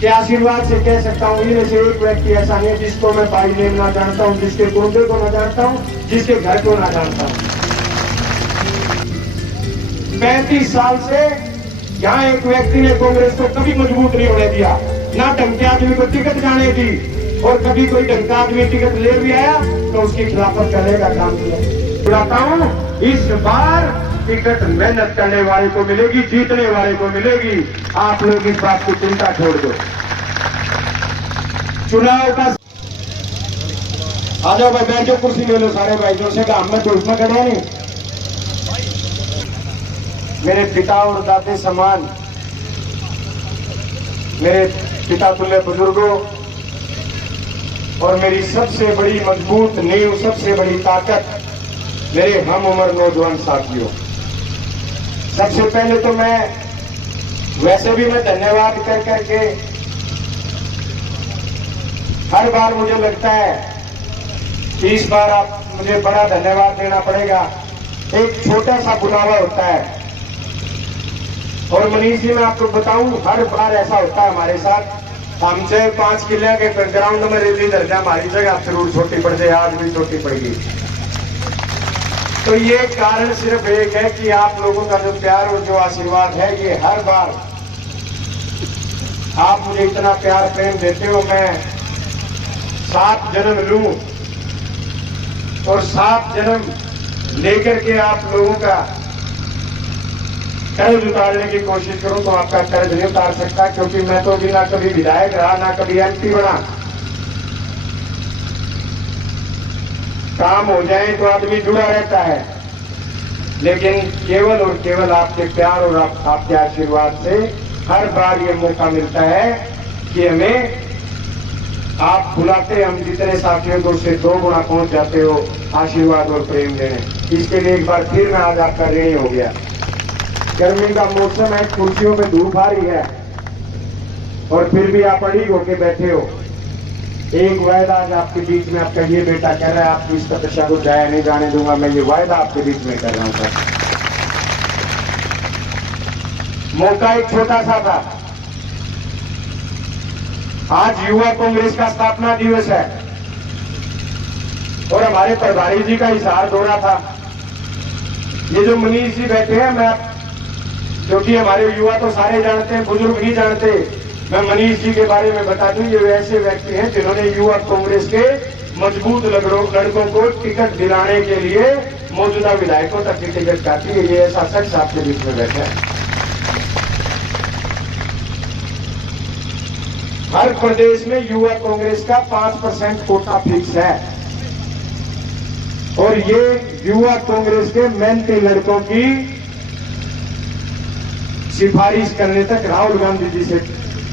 के आशीर्वाद से कह सकता हूँ इनमें से एक व्यक्ति ऐसा नहीं है जिसको मैं बाई नेम ना जानता हूँ, जिसके गुर्दे को ना जानता हूँ, जिसके घर को ना जानता हूँ। 35 साल से यहाँ एक व्यक्ति ने कांग्रेस को कभी मजबूत नहीं होने दिया, ना ढंग के आदमी को टिकट जाने दी, और कभी कोई ढंग का आदमी टिकट ले भी आया तो उसकी खिलाफत करने का काम किया। बुलाता हूँ, इस बार टिकट मेहनत करने वाले को मिलेगी, जीतने वाले को मिलेगी। आप लोग इस बात की चिंता छोड़ दो। चुनाव का आ जाओ भाई, बैठो, कुर्सी ले लो सारे भाई, जो से काम में धूप में खड़े नहीं। मेरे पिता और दादे समान, मेरे पिता तुल्य बुजुर्गों, और मेरी सबसे बड़ी मजबूत नींव, सबसे बड़ी ताकत मेरे हम उम्र नौजवान साथियों। सबसे पहले तो मैं वैसे भी मैं धन्यवाद कर करके हर बार मुझे लगता है कि इस बार आप मुझे बड़ा धन्यवाद देना पड़ेगा। एक छोटा सा बुलावा होता है, और मनीष जी मैं आपको बताऊं, हर बार ऐसा होता है हमारे साथ। हमसे 5 किले के ग्राउंड में रेली दर्जा हमारी जगह जरूर छोटी पड़ जाए, आज भी छोटी पड़ गई। तो ये कारण सिर्फ एक है कि आप लोगों का जो प्यार और जो आशीर्वाद है, ये हर बार आप मुझे इतना प्यार प्रेम देते हो। मैं 7 जन्म लूं और 7 जन्म लेकर के आप लोगों का कर्ज उतारने की कोशिश करूं तो आपका कर्ज नहीं उतार सकता, क्योंकि मैं तो भी ना कभी विधायक रहा, ना कभी एमपी बना। काम हो जाए तो आदमी जुड़ा रहता है, लेकिन केवल और केवल आपके प्यार और आपके आशीर्वाद से हर बार ये मौका मिलता है कि हमें आप बुलाते, हम जितने साथियों को उससे 2 गुना पहुंच जाते हो आशीर्वाद और प्रेम देने। इसके लिए एक बार फिर मैं आज आपका ऋणी हो गया। गर्मी का मौसम है, कुर्सियों में धूप आ रही है, और फिर भी आप अड़ीग होके बैठे हो। एक वायदा आज आपके बीच में आपका ये बेटा कह रहा है, आपकी इस तपस्या को जाया नहीं जाने दूंगा। मैं ये वायदा आपके बीच में कर रहा हूं सर। मौका एक छोटा सा था। आज युवा कांग्रेस का स्थापना दिवस है, और हमारे प्रभारी जी का हिसार दौरा था। ये जो मनीष जी बैठे हैं, मैं क्योंकि हमारे युवा तो सारे जानते हैं, बुजुर्ग नहीं जानते, मैं मनीष जी के बारे में बता दूं। ये ऐसे व्यक्ति हैं जिन्होंने युवा कांग्रेस के मजबूत लड़कों को टिकट दिलाने के लिए मौजूदा विधायकों तक की टिकट काटी है। ये ऐसा शख्स आपके बीच में बैठा है। हर प्रदेश में युवा कांग्रेस का 5% कोटा फिक्स है, और ये युवा कांग्रेस के मेहनती लड़कों की सिफारिश करने तक राहुल गांधी जी से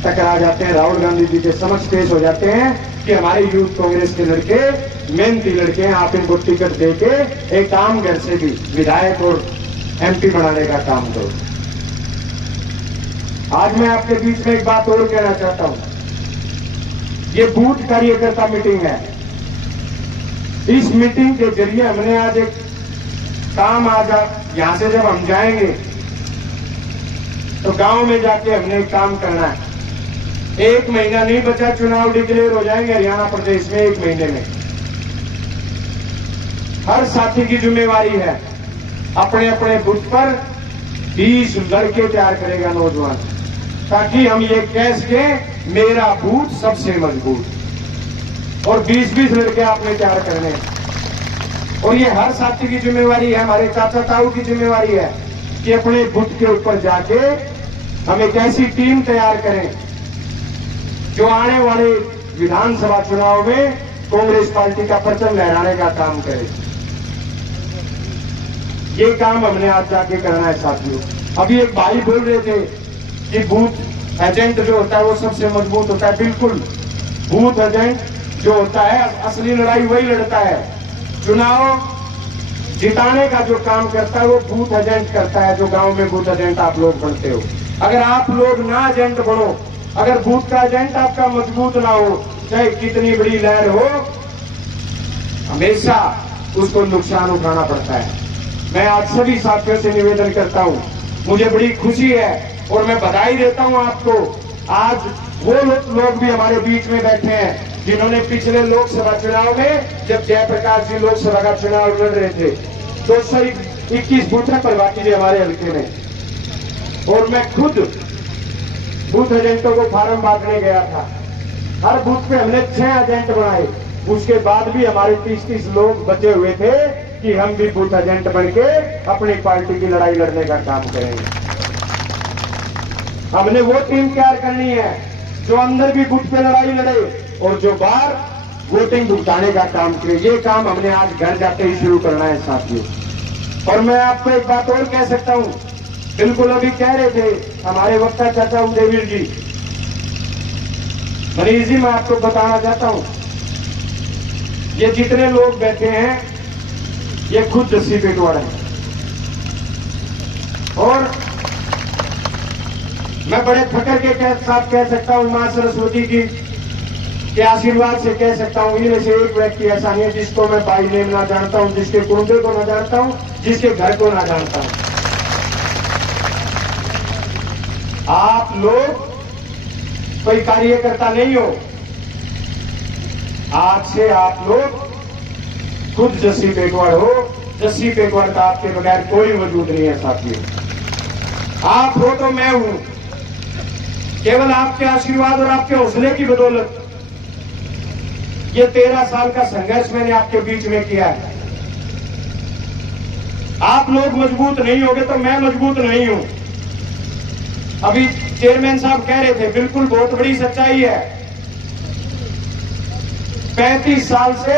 टकरा जाते हैं, राहुल गांधी जी के समक्ष पेश हो जाते हैं कि हमारे यूथ कांग्रेस के लड़के मेहनती लड़के हैं, आप इनको टिकट देके एक आम घर से भी विधायक और एमपी बनाने का काम करो। आज मैं आपके बीच में एक बात और कहना चाहता हूं। ये बूथ कार्यकर्ता मीटिंग है। इस मीटिंग के जरिए हमने आज एक काम, आज यहां से जब हम जाएंगे तो गांव में जाके हमने एक काम करना है। 1 महीना नहीं बचा, चुनाव डिक्लेयर हो जाएंगे हरियाणा प्रदेश में 1 महीने में। हर साथी की जिम्मेवारी है अपने अपने बूथ पर 20 लड़के तैयार करेगा नौजवान, ताकि हम ये कह सकें मेरा बूथ सबसे मजबूत, और 20-20 लड़के आपने तैयार करने। और ये हर साथी की जिम्मेवारी है, हमारे चाचा ताऊ की जिम्मेवारी है कि अपने बूथ के ऊपर जाके हम एक ऐसी टीम तैयार करें जो आने वाले विधानसभा चुनाव में कांग्रेस पार्टी का परचम लहराने का काम करे। ये काम हमने आज जाके करना है साथियों। अभी एक भाई बोल रहे थे कि बूथ एजेंट जो होता है वो सबसे मजबूत होता है। बिल्कुल, बूथ एजेंट जो होता है असली लड़ाई वही लड़ता है। चुनाव जिताने का जो काम करता है वो बूथ एजेंट करता है, जो गांव में बूथ एजेंट आप लोग बनते हो। अगर आप लोग ना एजेंट बनो, अगर बूथ का एजेंट आपका मजबूत ना हो, चाहे कितनी बड़ी लहर हो, हमेशा उसको नुकसान उठाना पड़ता है। मैं आज सभी साथियों से निवेदन करता हूं, मुझे बड़ी खुशी है और मैं बधाई देता हूं आपको आज वो लोग भी हमारे बीच में बैठे हैं जिन्होंने पिछले लोकसभा चुनाव में, जब जयप्रकाश जी लोकसभा का चुनाव लड़ रहे थे, 221 बूथ पर बाकी जी हमारे हल्के में, और मैं खुद बूथ एजेंटों को फार्म बांटने गया था। हर बूथ पे हमने 6 एजेंट बनाए। उसके बाद भी हमारे 30-30 लोग बचे हुए थे कि हम भी बूथ एजेंट बन के अपनी पार्टी की लड़ाई लड़ने का काम करेंगे। हमने वो टीम तैयार करनी है जो अंदर भी बूथ पे लड़ाई लड़े और जो बाहर वोटिंग भुगताने का काम करे। ये काम हमने आज घर जाते ही शुरू करना है साथियों। और मैं आपको एक बात और कह सकता हूं, बिल्कुल अभी कह रहे थे हमारे वक्ता चाचा उदयवीर जी, मनीष जी, मैं आपको बताना चाहता हूं, ये जितने लोग बैठे हैं ये खुद जस्सी पेटवाड़ है। और मैं बड़े फकर के साथ कह सकता हूं, मां सरस्वती जी के आशीर्वाद से कह सकता हूं, इनमें से एक व्यक्ति ऐसा नहीं है जिसको मैं बाई नेम ना जानता हूं, जिसके कुंडे को ना जानता हूं, जिसके घर को ना जानता हूं। आप लोग कोई कार्यकर्ता नहीं हो, आज से आप लोग खुद जस्सी पेटवाड़ हो। जस्सी पेटवाड़ का आपके बगैर कोई वजूद नहीं है साथियों। आप हो तो मैं हूं। केवल आपके आशीर्वाद और आपके हौसले की बदौलत ये 13 साल का संघर्ष मैंने आपके बीच में किया है। आप लोग मजबूत नहीं होगे तो मैं मजबूत नहीं हूं। अभी चेयरमैन साहब कह रहे थे, बिल्कुल बहुत बड़ी सच्चाई है। 35 साल से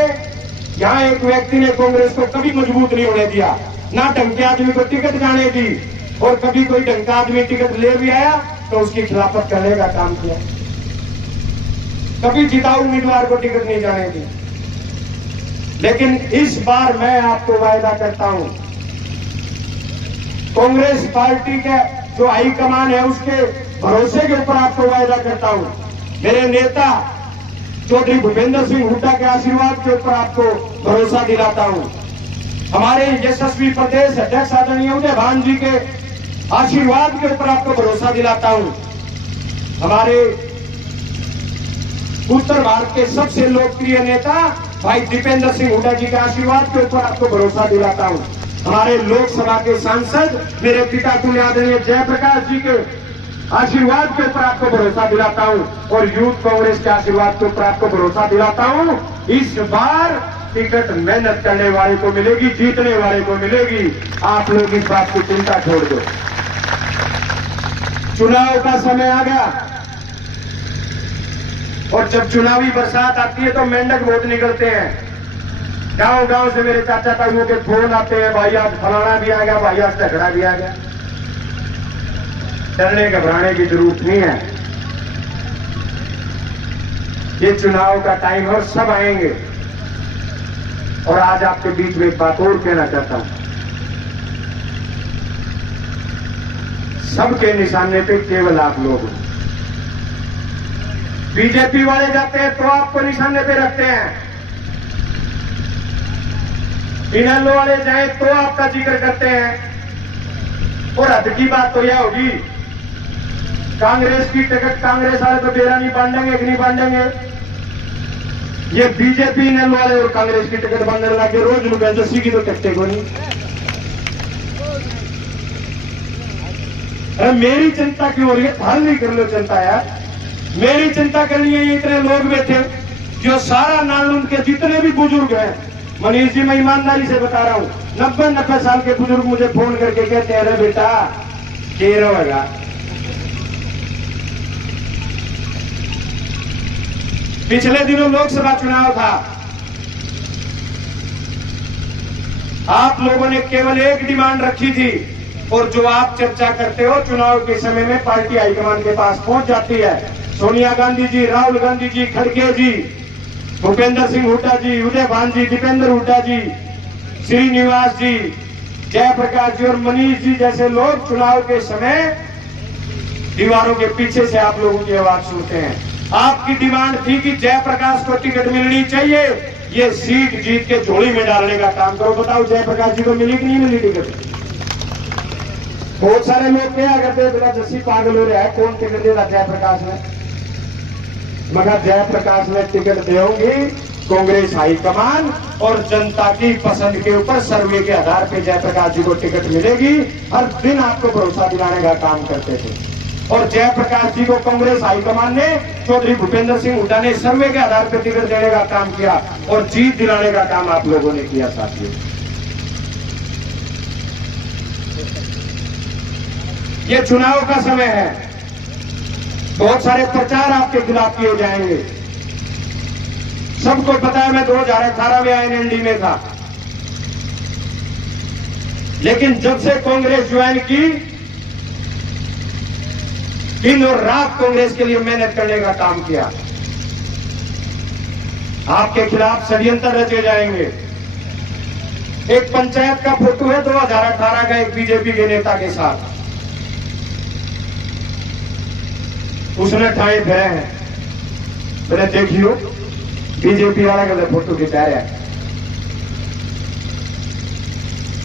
यहां एक व्यक्ति ने कांग्रेस को कभी मजबूत नहीं होने दिया, ना ढंग के आदमी को टिकट जाने दी, और कभी कोई ढंग का आदमी टिकट ले भी आया तो उसकी खिलाफत करने का काम किया। कभी जिताऊ उम्मीदवार को टिकट नहीं जाने दी। लेकिन इस बार मैं आपको वायदा करता हूं, कांग्रेस पार्टी के जो हाईकमान है उसके भरोसे के ऊपर आपको वायदा करता हूं, मेरे नेता चौधरी भूपेंद्र सिंह हुड्डा के आशीर्वाद के ऊपर आपको भरोसा दिलाता हूं, हमारे यशस्वी प्रदेश अध्यक्ष आदरणीय उदय भान जी के आशीर्वाद के ऊपर आपको भरोसा दिलाता हूं, हमारे उत्तर भारत के सबसे लोकप्रिय नेता भाई दीपेंद्र सिंह हुड्डा जी के आशीर्वाद के ऊपर आपको भरोसा दिलाता हूं, हमारे लोकसभा के सांसद मेरे पिता तुल्य आदरणीय जयप्रकाश जी के आशीर्वाद के ऊपर आपको भरोसा दिलाता हूं, और यूथ कांग्रेस के आशीर्वाद के ऊपर आपको भरोसा दिलाता हूं। इस बार टिकट मेहनत करने वाले को मिलेगी, जीतने वाले को मिलेगी। आप लोग इस बात की चिंता छोड़ दो। चुनाव का समय आ गया, और जब चुनावी बरसात आती है तो मेंढक बहुत निकलते हैं। गांव गांव से मेरे चाचा ताइयों के फोन आते हैं, भाई आज फलाना भी आ गया, भाई आज झगड़ा भी आ गया। डरने घबराने की जरूरत नहीं है। ये चुनाव का टाइम और सब आएंगे। और आज आपके बीच में एक बात और कहना चाहता हूं, सबके निशाने पे केवल आप लोग हो। बीजेपी वाले जाते हैं तो आपको निशाने पे रखते हैं, इनेलो वाले जाए तो आपका जिक्र करते हैं। और हद की बात तो यह होगी, कांग्रेस की टिकट कांग्रेस वाले तो डेरा नहीं बांटेंगे कि नहीं बांटेंगे, ये बीजेपी इनेलो वाले और कांग्रेस की टिकट बांटने लगे। रोज लोग जस्सी की तो टिकटे को नहीं। अरे मेरी चिंता क्यों हो रही है? हल नहीं कर लो चिंता यार। मेरी चिंता करनी है, इतने लोग बैठे जो सारा नालून के जितने भी बुजुर्ग हैं, मनीष जी मैं ईमानदारी से बता रहा हूं, 90 साल के बुजुर्ग मुझे फोन करके कहते हैं, अरे बेटा के रहेगा। पिछले दिनों लोकसभा चुनाव था, आप लोगों ने केवल एक डिमांड रखी थी, और जो आप चर्चा करते हो चुनाव के समय में पार्टी हाईकमान के पास पहुंच जाती है। सोनिया गांधी जी, राहुल गांधी जी, खड़गे जी, भूपेंद्र सिंह हुड्डा जी, उदय भान जी, दीपेंद्र हुड्डा जी, श्रीनिवास जी, जयप्रकाश जी और मनीष जी जैसे लोग चुनाव के समय दीवारों के पीछे से आप लोगों की आवाज सुनते हैं। आपकी डिमांड थी कि जयप्रकाश को टिकट मिलनी चाहिए, ये सीट जीत के झोली में डालने का काम करो। बताओ जयप्रकाश जी को मिली कि नहीं मिली टिकट? बहुत सारे लोग क्या करते बिना जैसी पागल हो रहा है, कौन टिकट देगा जयप्रकाश में? मगर जयप्रकाश में टिकट देंगी कांग्रेस हाईकमान और जनता की पसंद के ऊपर सर्वे के आधार पर जयप्रकाश जी को टिकट मिलेगी। हर दिन आपको भरोसा दिलाने का काम करते थे और जयप्रकाश जी को कांग्रेस हाईकमान ने, चौधरी भूपेंद्र सिंह हुड्डा ने सर्वे के आधार पर टिकट देने का काम किया और जीत दिलाने का काम आप लोगों ने किया साथियों। ये चुनाव का समय है, बहुत सारे प्रचार आपके खिलाफ किए जाएंगे। सबको पता है मैं 2018 में आईएनएलडी में था, लेकिन जब से कांग्रेस ज्वाइन की, दिन और रात कांग्रेस के लिए मेहनत करने का काम किया। आपके खिलाफ षड्यंत्र रचे जाएंगे। एक पंचायत का फोटो है 2018 का एक बीजेपी के नेता के साथ, उसने ठाए फिरे हैं, मैंने देखियो बीजेपी वाला का फोटो खिंचा रहा है।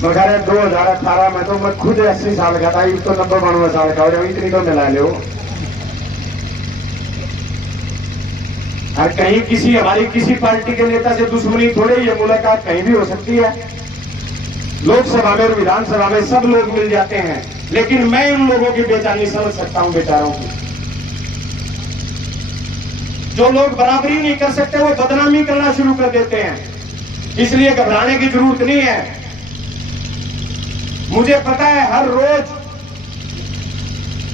मगर 2018 में तो मैं खुद 80 साल का था, तो 90-92 साल का, और इतनी तो मिला लो। और कहीं किसी हमारी किसी पार्टी के नेता से दुश्मनी थोड़े, ये मुलाकात कहीं भी हो सकती है। लोकसभा में और विधानसभा में सब लोग मिल जाते हैं, लेकिन मैं इन लोगों की बेचैनी समझ सकता हूं, बेचारों की। जो लोग बराबरी नहीं कर सकते वो बदनामी करना शुरू कर देते हैं, इसलिए घबराने की जरूरत नहीं है। मुझे पता है हर रोज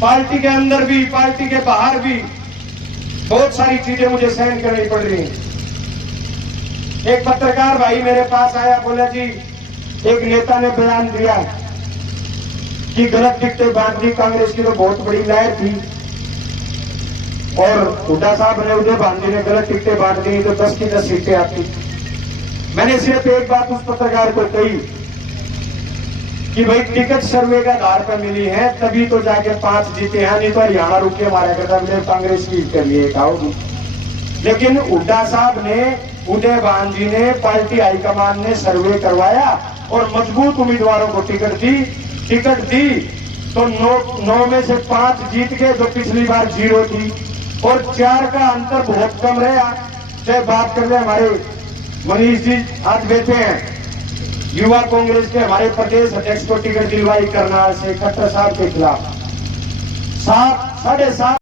पार्टी के अंदर भी पार्टी के बाहर भी बहुत सारी चीजें मुझे सहन करनी पड़ रही हैं। एक पत्रकार भाई मेरे पास आया, बोला जी एक नेता ने बयान दिया कि गलत टिकटें बांट दी, कांग्रेस की तो बहुत बड़ी लहर थी और हुड्डा साहब ने उदय भान जी ने गलत टिकटें बांट दी तो 10 की 10 सीटें आती। मैंने सिर्फ एक बात उस पत्रकार को कही कि भाई टिकट सर्वे का आधार पर मिली है तभी तो जाके 5 जीते हैं, नहीं तो हरियाणा रुके हमारे कहता कांग्रेस की के लिए आओगी। लेकिन हुड्डा साहब ने, उदय भान जी ने, पार्टी हाईकमान ने सर्वे करवाया और मजबूत उम्मीदवारों को टिकट दी तो 9 में से 5 जीत गए, जो पिछली बार 0 थी, और 4 का अंतर बहुत कम रहा। चाहे बात कर ले हमारे मनीष जी आज बैठे हैं, युवा कांग्रेस के हमारे प्रदेश अध्यक्ष को टिकट दिलवाई करनाल से खट्टर साहब के खिलाफ 7 साढ़े 7